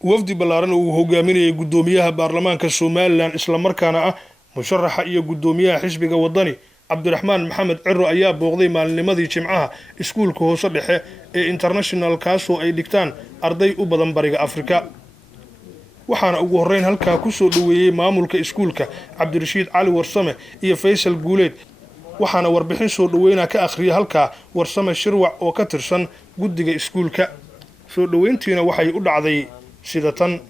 wafdi ballaaran uu hogaaminayay gudoomiyaha baarlamaanka Somaliland isla markaana ah musharaxa iyo gudoomiyaha xisbiga wadani Cabdiraxmaan Maxamed Ciro ayaa booqday maalinimadii Jimcaha iskuulka hoose dhexe ee international kaasoo ay dhigtaan arday u badan bariga Afrika waxaana ugu horeyn halka ku soo dhaweeyay maamulka iskuulka Cabdirashiid Cali Warsame iyo Faysal Guuleed waxaana warbixin soo dhaweynaa ka akhriyay halka Warsame Shirwac oo ka tirsan guddiga iskuulka soo dhaweyntiina waxay u dhacday sida tan.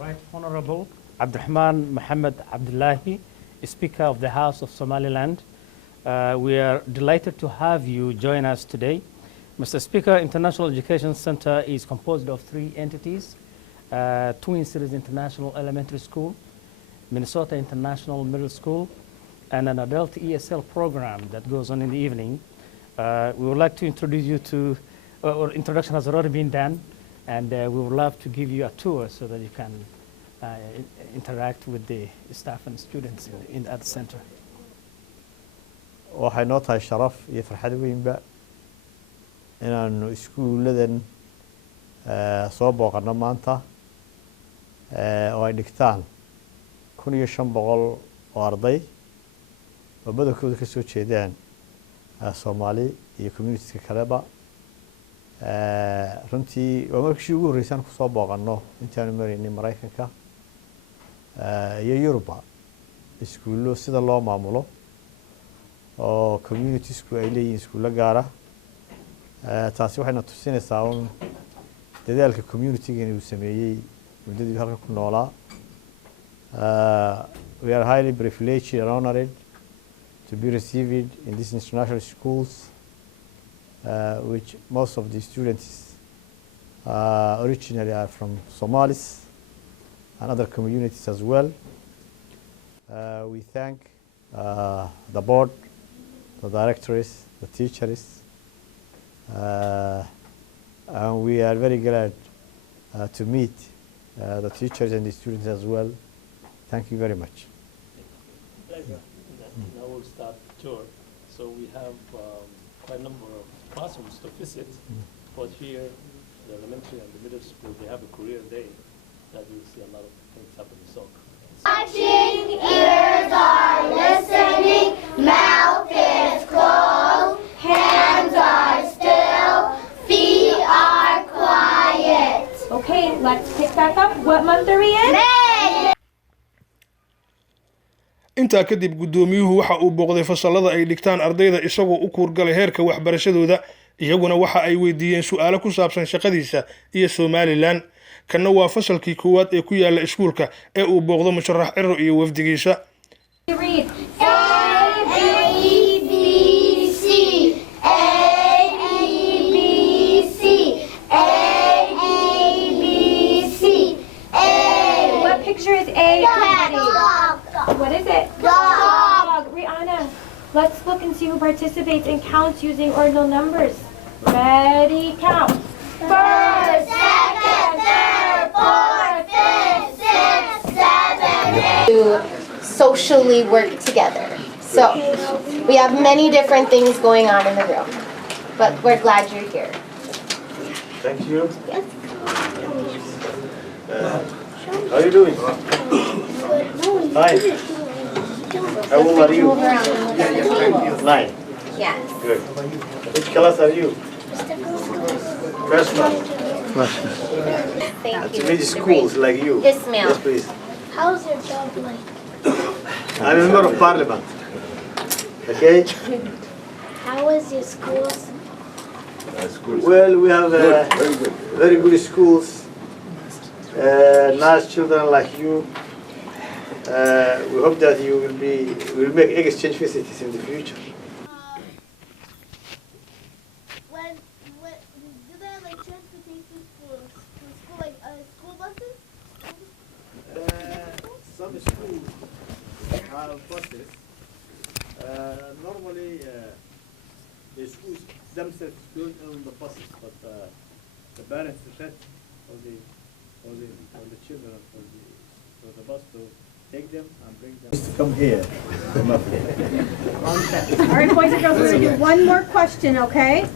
Right Honorable Abdurrahman Mohammed Abdullahi, Speaker of the House of Somaliland. We are delighted to have you join us today. Mr. Speaker, International Education Center is composed of 3 entities, Twin Cities International Elementary School, Minnesota International Middle School, and an adult ESL program that goes on in the evening. We would like to introduce you to, our introduction has already been done, and we would love to give you a tour so that you can interact with the staff and students at the center. waxay noo tahay sharaf iyo farxad weynba inaanu iskuuladan soo booqano maanta oo ay dhigtaan 1500 oo arday oo badankooda ka soo jeedaan Soomaali iyo community kaleba runtii waa markii ugu horeysay ku soo booqano intaanu marinay Mareykanka iyo Yuruba iskuulo sida loo maamulo oo communities ku ay leeyihiin iskuulo gaar ah taasi waxayna tusinaysaa in dadaalka community-ga uu sameeyay muddadii halka ku noolaa. We are highly privileged and honored to be received in these international schools, which most of the students originally are from Somalis and other communities as well. We thank the board, the directors, the teachers, and we are very glad to meet the teachers and the students as well. Thank you very much. Now we'll start the tour. So we have quite a number of classrooms to visit, but here, the elementary and the middle school, they have a career day that you'll see a lot of things happening. So. Watching, ears are listening, mouth is closed, hands are still, feet are quiet. Okay, let's pick back up. What month are we in? May! intaa kadib gudoomiyuhu waxa uu booqday fasalada ay dhigtaan ardayda isagoo u kuurgalay heerka waxbarashadooda iyaguna waxa ay weydiiyeen su'aalo ku saabsan shaqadiisa iyo Somaliland kana waa fasalkii koowaad ee ku yaala iskuulka ee uu booqdo musharax Ciro iyo wafdigiisa. What picture is A? What is it? Dog. Rihanna, let's look and see who participates and counts using ordinal numbers. Ready, count. First, second, third, fourth, fifth, sixth, seventh, eighth. To socially work together. So we have many different things going on in the room, but we're glad you're here. Thank you. How are you doing? Fine. How old are you? 9. Yes. Good. Which class are you? First one. Thank you. To many schools like you. Yes, ma'am. Yes, please. How's your job like? I'm a member of parliament. Okay? How is your schools? Well, we have very good schools. Nice children like you. We hope that you will make exchange visits in the future. Do they have like transportation for school, like school buses? Some schools have buses. Normally, the schools themselves don't own the buses, but the parents rent for the children for the bus to take them and bring them. To come here. All right, boys and girls, we're going to do one more question, okay?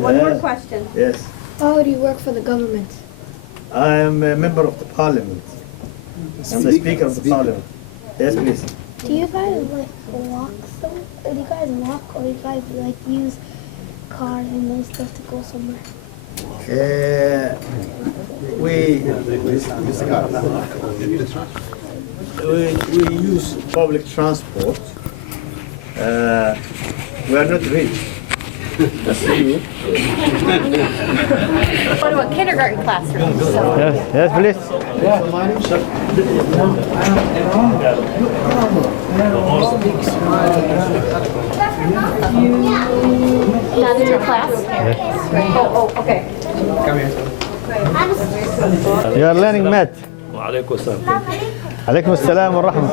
One more question. Yes. How do you work for the government? I am a member of the parliament. I'm the speaker of the parliament. Yes, please. Do you guys like walk some? Do you guys walk or do you guys like use cars and those stuff to go somewhere? We use public transport. We are not rich. That's you. Go to a kindergarten classroom. So. Yes, please. Not in your class? Oh, okay. You are learning math. وعليكم السلام. عليكم السلام ورحمة.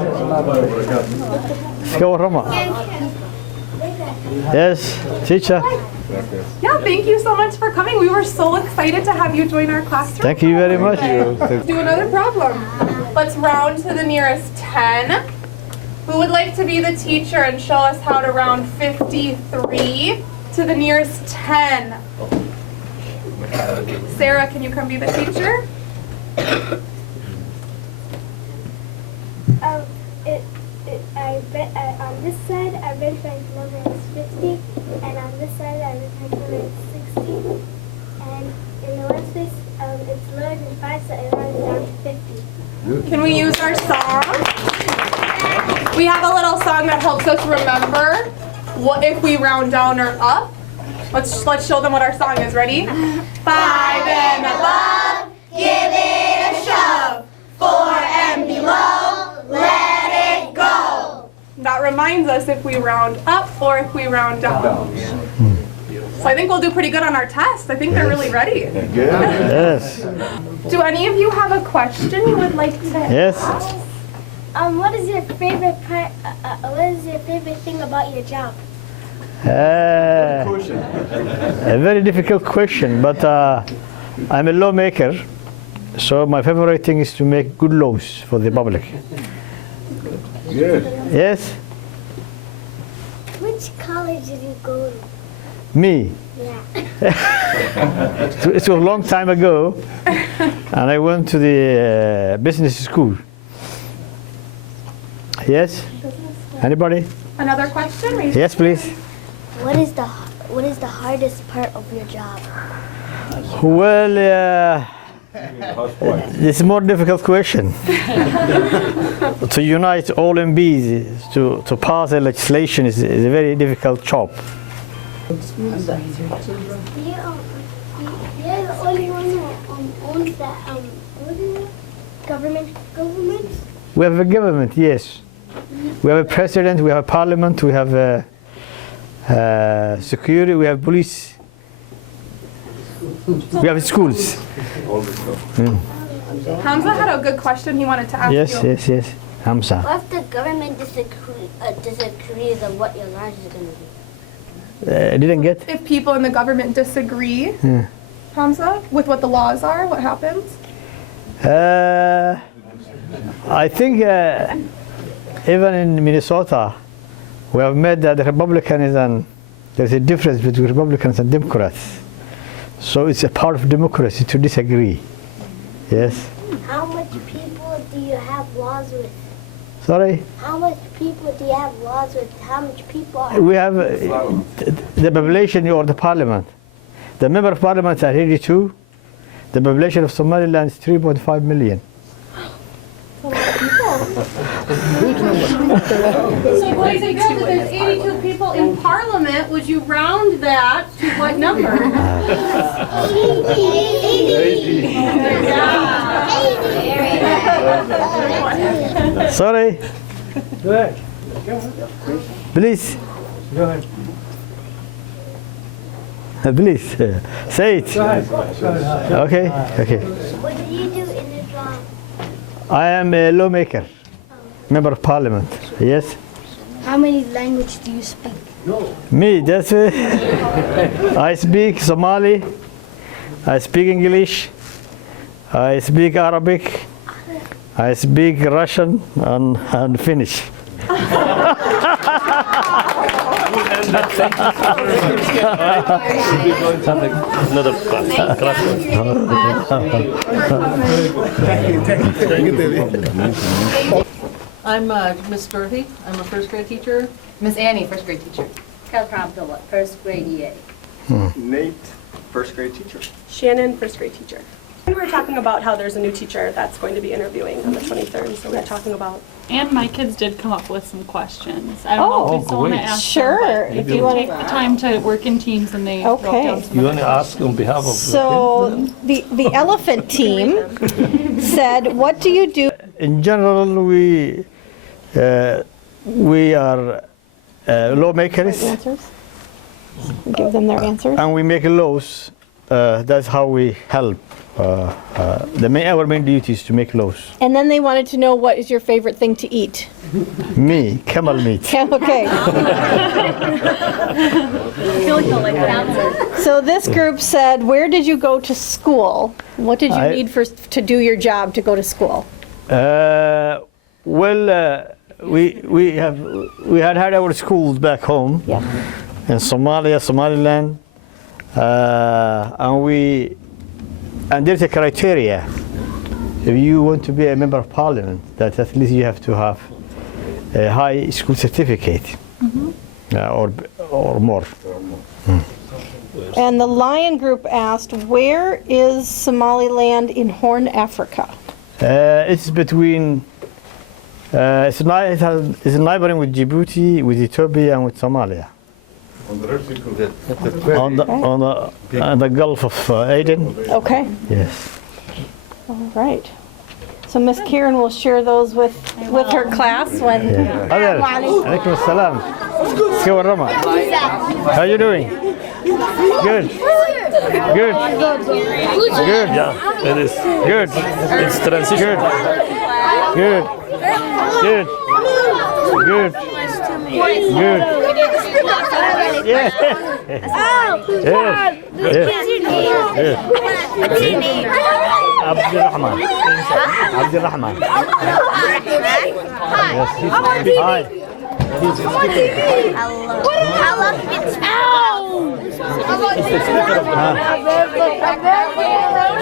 Yes, teacher. Yeah, thank you so much for coming. We were so excited to have you join our classroom. Thank you very much. Let's do another problem. Let's round to the nearest 10. Who would like to be the teacher and show us how to round 53 to the nearest 10? Sarah, can you come be the teacher? On this side, I read my number is 50, and on this side, I read my number is 60. And in the last place, it's lower than 5, so it runs down to 50. Can we use our song? We have a little song that helps us remember what if we round down or up. Let's show them what our song is. Ready? 5 and above, give it a shove. 4 and below, let it go. That reminds us if we round up or if we round down. So I think we'll do pretty good on our test. I think they're really ready. Good. Yes. Do any of you have a question you would like to Yes. ask? What is your favorite part? What is your favorite thing about your job? A very difficult question, but I'm a lawmaker, so my favorite thing is to make good laws for the public. Good. Yes? Which college did you go to? Me? Yeah. It was a long time ago, and I went to the business school. Yes? Anybody? Another question? Yes, please. What is the hardest part of your job? Well, it's a more difficult question. To unite all MPs to pass a legislation is a very difficult job. You're the only one who owns that, what is it? Government? We have a government, yes. We have a president, we have a parliament, we have security, we have police, we have schools. Hamza had a good question he wanted to ask Yes, you. yes. Hamza. What if the government disagrees on what your laws is going to be? I didn't get. If people in the government disagree, Hamza, with what the laws are, what happens? I think even in Minnesota, we have made that the Republicanism, there's a difference between Republicans and Democrats. So it's a part of democracy to disagree. Yes? How much people do you have laws with? Sorry? How much people do you have laws with? How much people are? We have the population or the parliament. The member of parliament are 82. The population of Somaliland is 3.5 million. So, boys and girls, if there's 82 people in Parliament, would you round that to what number? 80. Sorry? Go ahead. Please. Go ahead. Please, say it. Go ahead. Okay. What do you do in the job? I am a lawmaker, member of parliament. Yes? How many languages do you speak? Me, that's it. I speak Somali, I speak English, I speak Arabic, I speak Russian and Finnish. Another class. I'm Miss Dorothy. I'm a first grade teacher. Miss Annie, first grade teacher. Abdullah, first grade EA. Nate, first grade teacher. Shannon, first grade teacher. And we're talking about how there's a new teacher that's going to be interviewing on the 23rd. So we're talking about. And my kids did come up with some questions. I don't know if we still want to ask Sure, them, if but you want take the time to work in teams and they wrote Okay. down some You want to ask on behalf of So the elephant team said, what do you do? In general, we are lawmakers. Answers? Give them their answers. And we make laws. That's how we help. Our main duty is to make laws. And then they wanted to know, what is your favorite thing to eat? Me, camel meat. Okay. So this group said, where did you go to school? What did you need to do your job to go to school? We had our schools back home in Somalia, Somaliland, and there's a criteria. If you want to be a member of parliament, that at least you have to have a high school certificate, or more. And the Lion group asked, where is Somaliland in Horn Africa? It's between. It's neighboring with Djibouti, with Ethiopia, and with Somalia. On the Red Sea On the Gulf of Aden. Okay. Yes. All right. So Miss Kieran will share those with her class when. Alaikum assalam. How are you doing? Good. Good. Good. Yeah, it is. Good. It's transition. Good. Good. Good. Good. Yeah. Abdurrahman. Abdurrahman. Hi.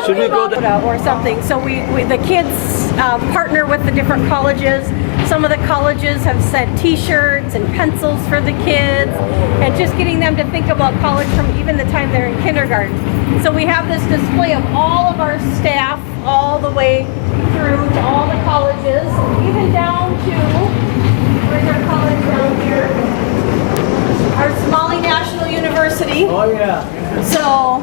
Should we go there? Or something. So the kids partner with the different colleges. Some of the colleges have sent T-shirts and pencils for the kids, and just getting them to think about college from even the time they're in kindergarten. So we have this display of all of our staff all the way through to all the colleges, even down to, where's our college down here? Our Somali National University. Oh yeah. So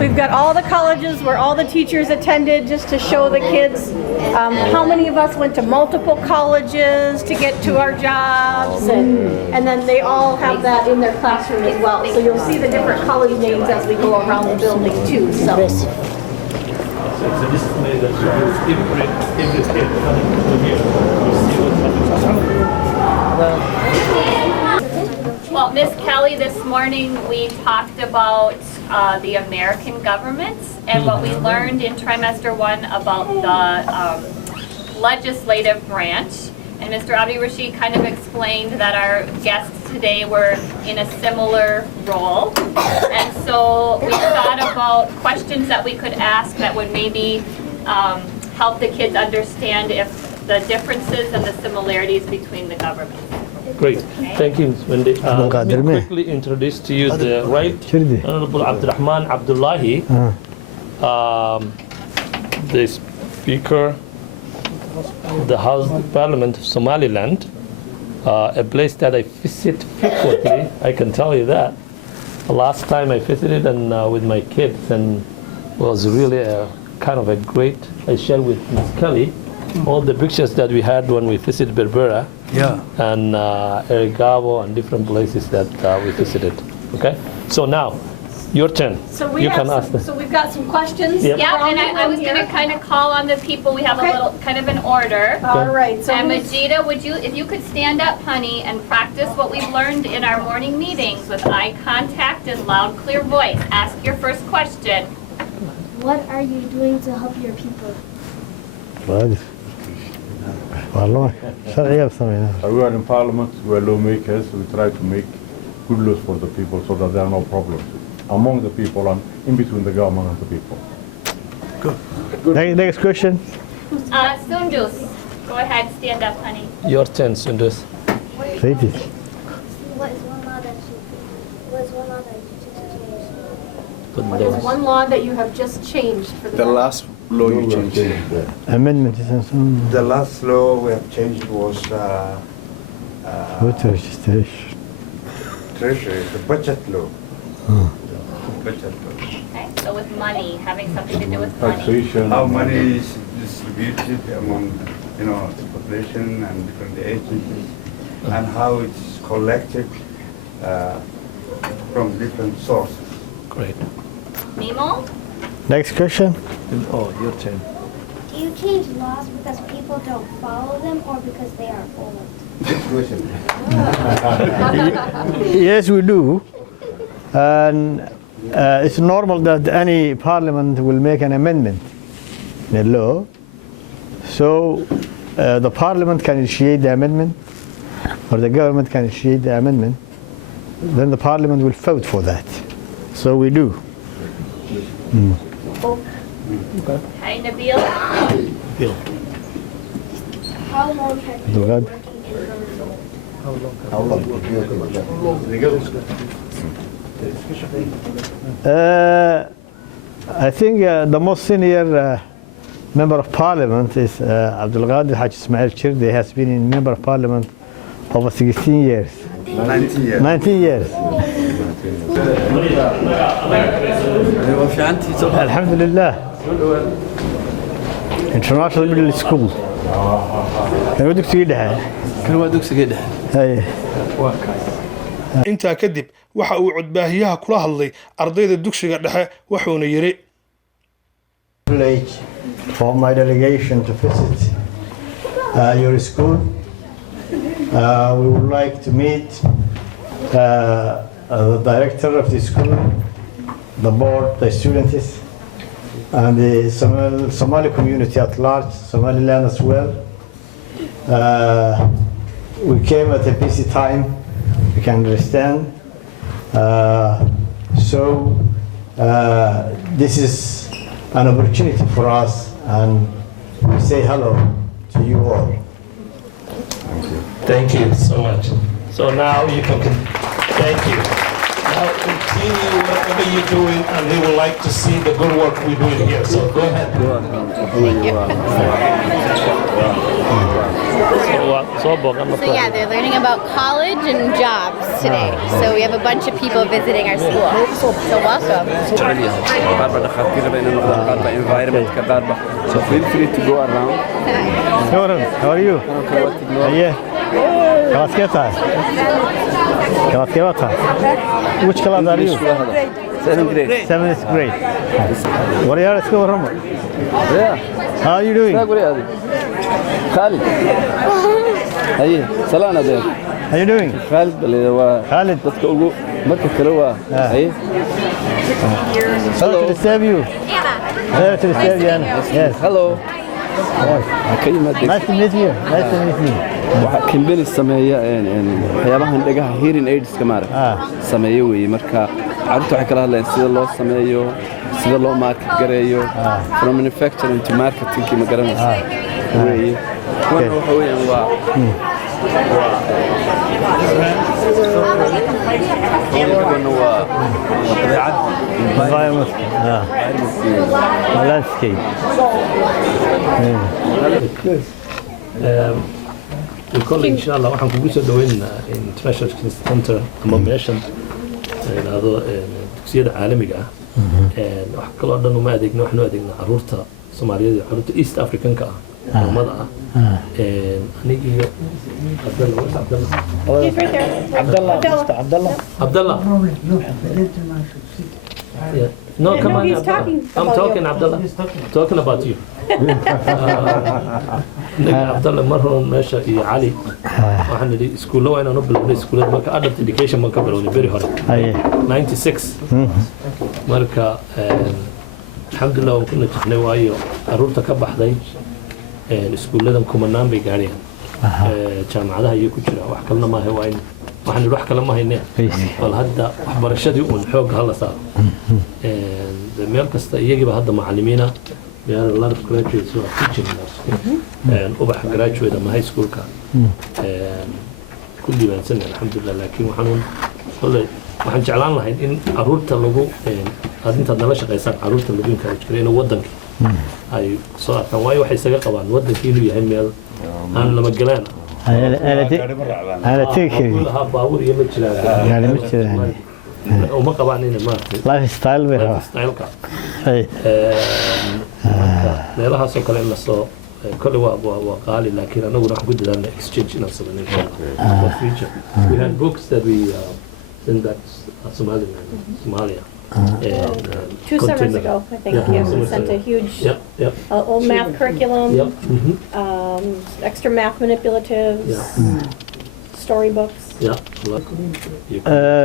we've got all the colleges where all the teachers attended, just to show the kids how many of us went to multiple colleges to get to our jobs, and then they all have that in their classroom as well. So you'll see the different college names as we go around the building too. So. It's a display that shows every kid coming to here to see what's happening. Well, Miss Kelly, this morning we talked about the American government and what we learned in trimester 1 about the legislative branch. And Mr. Abdi Rashid kind of explained that our guests today were in a similar role. And so we thought about questions that we could ask that would maybe help the kids understand if the differences and the similarities between the governments. Great. Thank you, Ms. Wendy. Let me quickly introduce to you the Right Honorable Abdurrahman Abdullahi, the Speaker of the House of Parliament of Somaliland, a place that I visit frequently, I can tell you that. The last time I visited and with my kids, and was really a kind of a great, I shared with Ms. Kelly all the pictures that we had when we visited Berbera. And Erigabo and different places that we visited. Okay, so now your turn. So we so we've got some questions. Yep. Yeah, and I was going to kind of call on the people. We have a little kind of an order. All right. So and Majida, if you could stand up, honey, and practice what we've learned in our morning meetings with eye contact and loud, clear voice. Ask your first question. What are you doing to help your people? We are in Parliament, we are lawmakers, we try to make good laws for the people so that there are no problems among the people and in between the government and the people. Good. Next question. Sundus, go ahead, stand up, honey. Your turn, Sundus. Read it. What is one law that you just changed? What is one law that you have just changed for The last law you changed. Amendment. The last law we have changed was Voter registration. treasury, the budget law. Budget law. Okay, so with money, having something to do with money. Taxation. How money is distributed among, the population and different agencies, and how it's collected from different sources. Great. Nemo? Next question. Oh, your turn. Do you change laws because people don't follow them or because they are old? Good question. Yes, we do. And it's normal that any parliament will make an amendment in a law. So the parliament can initiate the amendment, or the government can initiate the amendment. Then the parliament will vote for that. So we do. Hi, Nabil. Bill. How long have you been working in I think the most senior member of parliament is Abdul Qadir Haj Ismail Chirdi. He has been in member of parliament over 16 years. 90 years. 19 years. Alhamdulillah. International Middle School. Kan dugsiga dhexe. Kan waa dugsiga dhexe. Haye. intaa kadib waxa uu codbaahiyaha kula hadlay ardayda dugsiga dhexe wuxuuna yiri For my delegation to visit your school, we would like to meet the director of the school, the board, the students, and the Somali community at large, Somaliland as well. We came at a busy time, you can understand. This is an opportunity for us, and we say hello to you all. Thank you so much. So now you can, thank you. Now continue whatever you're doing, and they would like to see the good work we're doing here. So go ahead. So yeah, they're learning about college and jobs today. So we have a bunch of people visiting our school. So welcome. So feel free to go around. How are you? Yeah. Which class are you? 7th grade. 7th grade. What are you school from? Yeah. How are you doing? Khalid. Hey, salam alaikum. How are you doing? Khalid. Khalid. Dadka ugu marka kale waa. Hey. Hello. To disturb you. Anna. To disturb you, Anna. Yes. Hello. Nice to meet you. Nice to meet you. waxa kimbani sameeya waxyaabahan dhagaha hearing aids ka maarag sameeyo weey marka carruurta waxay kala hadlayaan sida loo sameeyo sida loo market gareeyo from manufacturing to marketing ma garanaysa weey waxa weeyaan waa landscape. وكل إن شاء الله وحن كوجس دوين international center combination هذا تكسير عالمي جا وحكي الله إنه ما أديك نحن أديكنا عروتة سومالية عروتة إيست أفريقيا كا مضى نيجي عبد الله No, come on. I'm talking, Abdullah. Talking about you. Abdullah مرة ماشى علي. وإحنا دي سكول لو أنا نبلغ سكول مركا adult education مركا بلوني very hard. 96. مركا الحمد لله وكنا تحنا وايو أرورتا كبح ذي السكول لدم كمنام بيجاريان. جامعة هي كتير وحكمنا ما هو وين waxaan wax kale ma hayneen bal hadda waxbarashadii uun xoog hala saaro meel kasta iyagiiba hadda macallimiina there are a lot of graduates who are teaching in our school ubax graduate ama high schoolka kulli baan sanay alxamdulillah laakiin waxaan jeclaan lahayn in caruurta lagu adintaad nala shaqaysaan caruurta lagu encourage gareeyo inuu wadankii ay soo arkaan waayo waxay isaga qabaan wadankii inuu yahay meel aan lama galaan أنا تيجي كلها باور يمد جلال يعني مش يعني وما قبعني ما لايف ستايل بيها ستايل كا أي لها سو كلام نصو كل وقالي لكن أنا وراح أقول لنا exchange in Australia in the future we had books that we sent back Somalia Two summers ago, I think, we sent a huge old math curriculum, extra math manipulatives, storybooks.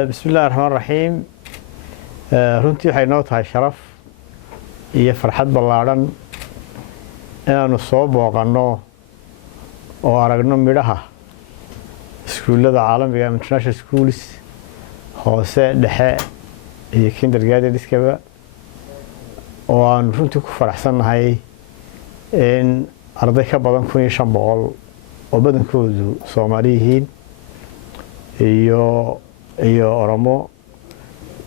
بسم الله الرحمن الرحيم runtii waxay noo tahay sharaf iyo farxad ballaaran inaanu soo booqanno oo aragno midhaha iskuullada caalamiga international schools hoose dhexe iyo kindergarteniskaba oo aan runtii ku faraxsannahay in arday ka badan 1500 oo badankoodu Soomaali yihiin iyo Oromo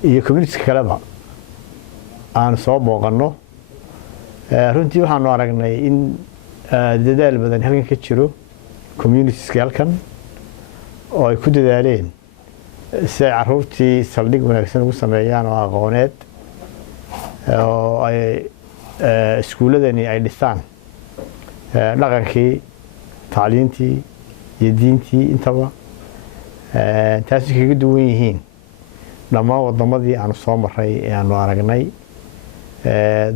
iyo community kaleba aan soo booqanno runtii waxaanu aragnay in dadaal badan halkan ka jiro communities halkan oo ay ku dadaaleen si ay caruurtii saldhig wanaagsan ugu sameeyaan oo aqooneed oo ay iskuuladani ay dhisaan dhaqankii tacliintii iyo diintii intaba taasi kaga duwan yihiin dhammaan wadamadii aanu soo maray ee aanu aragnay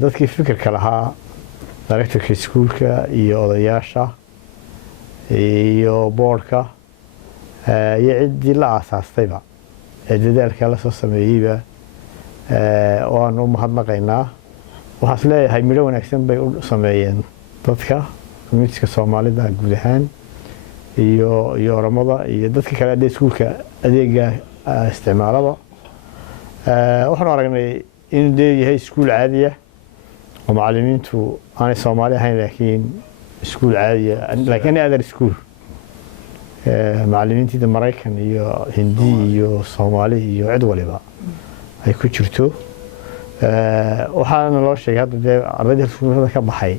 dadkii fikirka lahaa directorka iskuulka iyo odayaasha iyo boardka iyo ciddii la aasaastayba ee dadaalka la soo sameeyeyba oo aan u mahadnaqaynaa waxaas leeyahay midho wanaagsan bay u sameeyeen dadka community-ka Soomaalida guud ahaan iyo Oromada iyo dadka kale ee iskuulka adeega isticmaalaba waxaan aragnay in yahay iskuul caadi ah oo macallimiintu aanay Soomaali ahayn laakiin iskuul caadi ah laakiin other school macallimiinta Mareykan iyo Hindi iyo Soomaali iyo cid waliba ay ku jirto waxaana loo sheegay hadda ardayda iskuulada ka baxay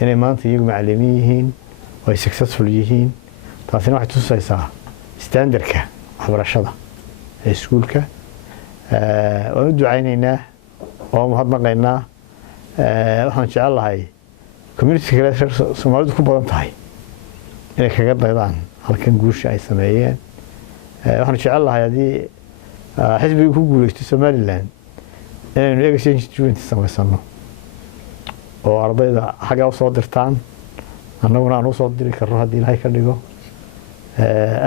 inay maanta iyagu macallimiin yihiin oo ay successful yihiin taasina waxay tusaysaa standardka waxbarashada ee iskuulka waan u ducaynaynaa oo mahadnaqaynaa waxaan jecel lahay community kale Soomaalidu ku badan tahay inay kaga daydaan halkan guusha ay sameeyeen waxaan jecel lahay hadii xisbiga ku guuleysto Somaliland inaynu exchange student samaysano oo ardayda xagga u soo dirtaan annaguna aan u soo diri karno haddii Ilaahay ka dhigo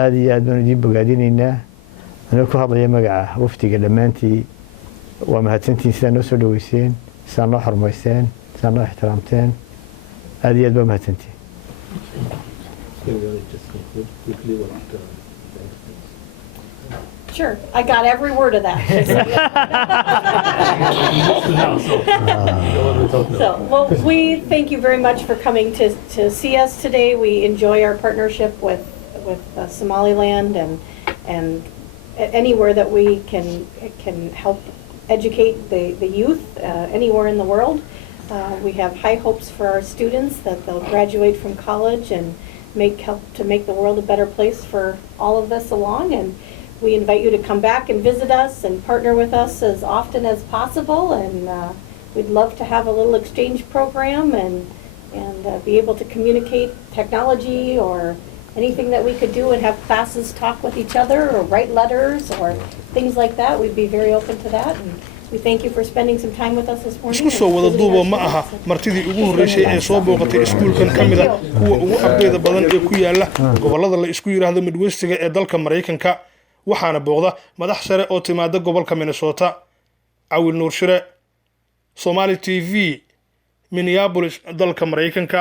aad iyo aad baan idin bogaadinaynaa anoo ku hadlaya magaca waftiga dhammaantii waa mahadsantiin sidaa noo soo dhaweyseen sidaa noo xurmayseen sidaa noo ixtiraamteen aad iyo aad baa mahadsantiin Sure, I got every word of that. Well, we thank you very much for coming to see us today. We enjoy our partnership with Somaliland and anywhere that we can help educate the youth anywhere in the world. We have high hopes for our students that they'll graduate from college and help to make the world a better place for all of us along. And we invite you to come back and visit us and partner with us as often as possible. And we'd love to have a little exchange program and be able to communicate technology or anything that we could do and have classes talk with each other or write letters or things like that. We'd be very open to that. And we thank you for spending some time with us this morning. isku soo wada duuba ma aha martidii ugu horeysay ee soo booqatay iskuulkan kamid ah kuwa ugu ardayda badan ee ku yaala gobolada la isku yiraahdo Midwestiga ee dalka Mareykanka waxaana booqda madax sare oo timaada gobolka Minnesota Awil Nuur Shire Somali TV Minneapolis dalka Mareykanka